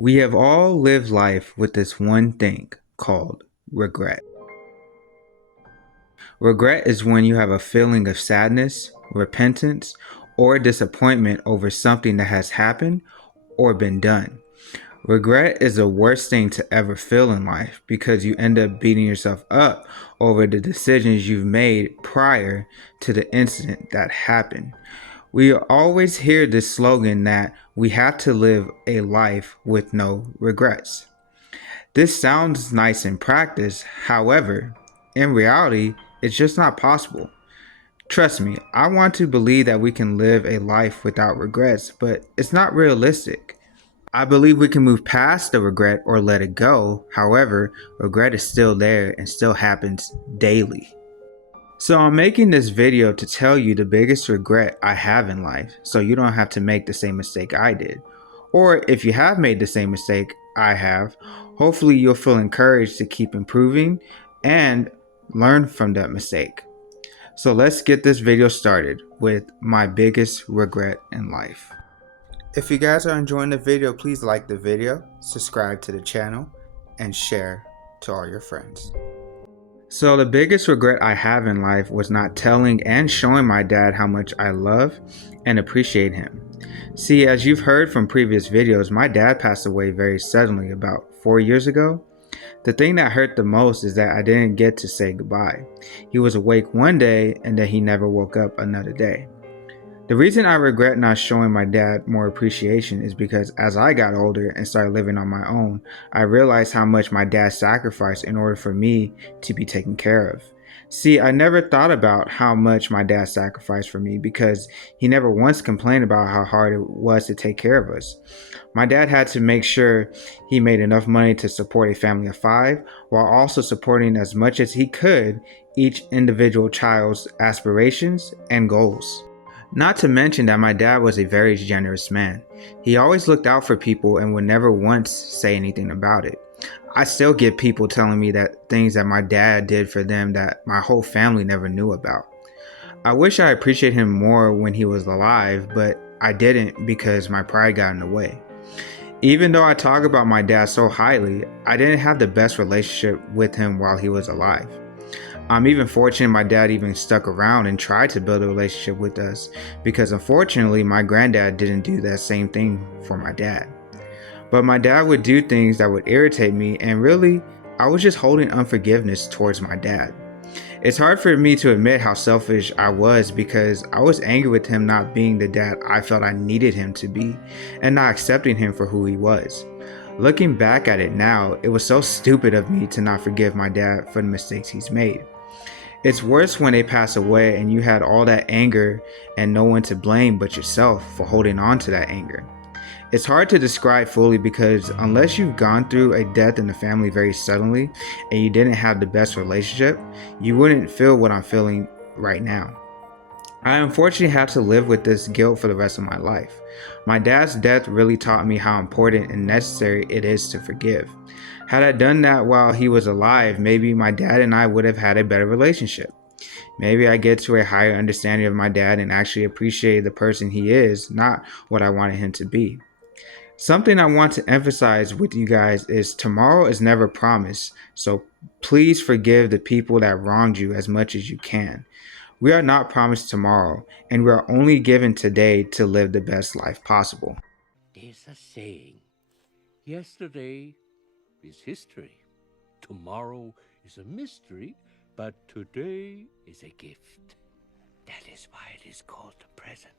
We have all lived life with this one thing called regret. Regret is when you have a feeling of sadness, repentance, or disappointment over something that has happened or been done. Regret is the worst thing to ever feel in life because you end up beating yourself up over the decisions you've made prior to the incident that happened. We always hear this slogan that we have to live a life with no regrets. This sounds nice in practice, however, in reality, it's just not possible. Trust me, I want to believe that we can live a life without regrets, but it's not realistic. I believe we can move past the regret or let it go. However, regret is still there and still happens daily. So I'm making this video to tell you the biggest regret I have in life so you don't have to make the same mistake I did. Or if you have made the same mistake I have, hopefully you'll feel encouraged to keep improving and learn from that mistake. So let's get this video started with my biggest regret in life. If you guys are enjoying the video, please like the video, subscribe to the channel, and share to all your friends. So the biggest regret I have in life was not telling and showing my dad how much I love and appreciate him. See, as you've heard from previous videos, my dad passed away very suddenly about 4 years ago. The thing that hurt the most is that I didn't get to say goodbye. He was awake one day and then he never woke up another day. The reason I regret not showing my dad more appreciation is because as I got older and started living on my own, I realized how much my dad sacrificed in order for me to be taken care of. See, I never thought about how much my dad sacrificed for me because he never once complained about how hard it was to take care of us. My dad had to make sure he made enough money to support a family of 5 while also supporting as much as he could each individual child's aspirations and goals. Not to mention that my dad was a very generous man. He always looked out for people and would never once say anything about it. I still get people telling me that things that my dad did for them that my whole family never knew about. I wish I appreciated him more when he was alive, but I didn't because my pride got in the way. Even though I talk about my dad so highly, I didn't have the best relationship with him while he was alive. I'm even fortunate my dad even stuck around and tried to build a relationship with us because unfortunately my granddad didn't do that same thing for my dad. But my dad would do things that would irritate me and really I was just holding unforgiveness towards my dad. It's hard for me to admit how selfish I was because I was angry with him not being the dad I felt I needed him to be and not accepting him for who he was. Looking back at it now, it was so stupid of me to not forgive my dad for the mistakes he's made. It's worse when they pass away and you had all that anger and no one to blame but yourself for holding on to that anger. It's hard to describe fully because unless you've gone through a death in the family very suddenly and you didn't have the best relationship, you wouldn't feel what I'm feeling right now. I unfortunately have to live with this guilt for the rest of my life. My dad's death really taught me how important and necessary it is to forgive. Had I done that while he was alive, maybe my dad and I would have had a better relationship. Maybe I get to a higher understanding of my dad and actually appreciate the person he is, not what I wanted him to be. Something I want to emphasize with you guys is tomorrow is never promised, so please forgive the people that wronged you as much as you can. We are not promised tomorrow, and we are only given today to live the best life possible. There's a saying, yesterday is history, tomorrow is a mystery, but today is a gift. That is why it is called the present.